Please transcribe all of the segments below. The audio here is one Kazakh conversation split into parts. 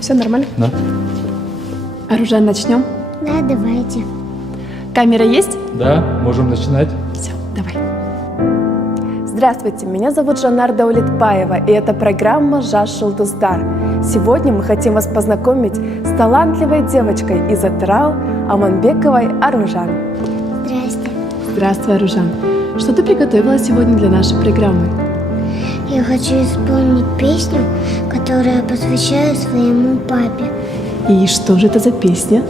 Все нормально? Да. Аружан, начнем? Да, давайте. Камера есть? Да, можем начинать. Все, давай. Здравствуйте, меня зовут Жанар Даулетбаева, и это программа «Жаш Жұлдыздар». Сегодня мы хотим вас познакомить с талантливой девочкой из Атырау Аманбековой Аружан. Здрасте. Здравствуй, Аружан. Что ты приготовила сегодня для нашей программы? Я хочу исполнить песню, которую я посвящаю своему папе. И что же это за песня?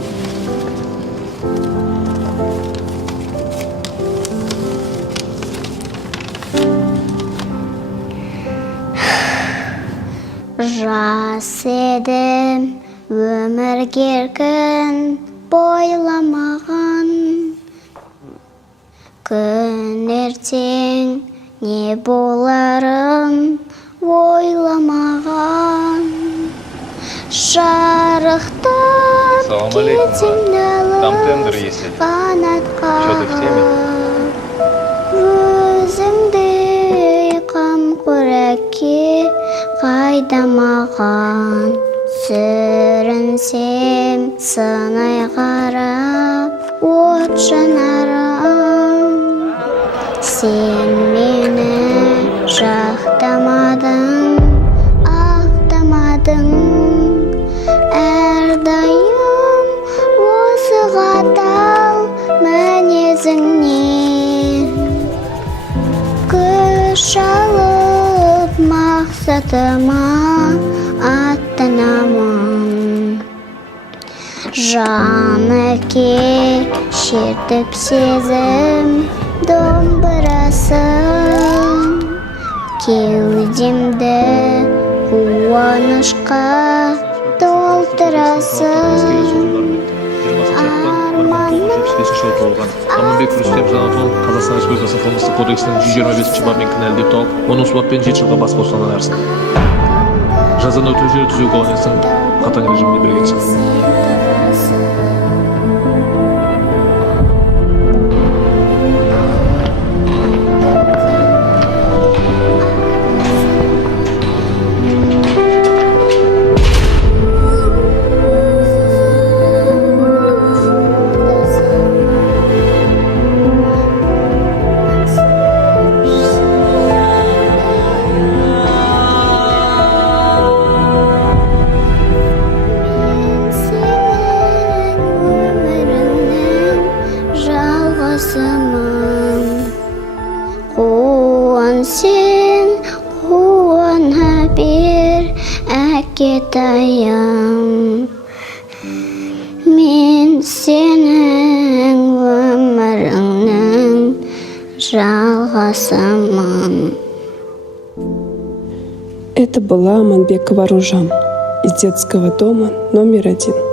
Жас едім, өмір еркін бойламаған. Күн ертең не боларын ойламаған. Жарықтан Салам алейкум. кетсең Там тендер алыс есть. қанатқа. Чё, ты в теме? Өзіңдей қамқорәкке қайдамаған. Сүрінсем сынай қарап от жанарым. Сен мені жақтамадың, ақтамадың. Әрдайым осы қатал мінезіңнен күш алып мақсатыма аттанамын. Жаныке шертіп сезім домбырасын, кеудемді қуанышқа толтырасың. Аманбеков Рүстем Жанатұлы Қазақстан Республикасы қылмыстық кодексінің 125 бабымен кінәлі деп тауып, оны осы баппен 7 жылға бас бостандығынан айырсын. Жазаны өтеу жері түзеу колониясының қатаң режиміне біргенсін. Қуан сен, қуана бер, әкетайым. Мен сенің өміріңнің жалғасымын. Это была Аманбекова Аружан из детского дома номер 1.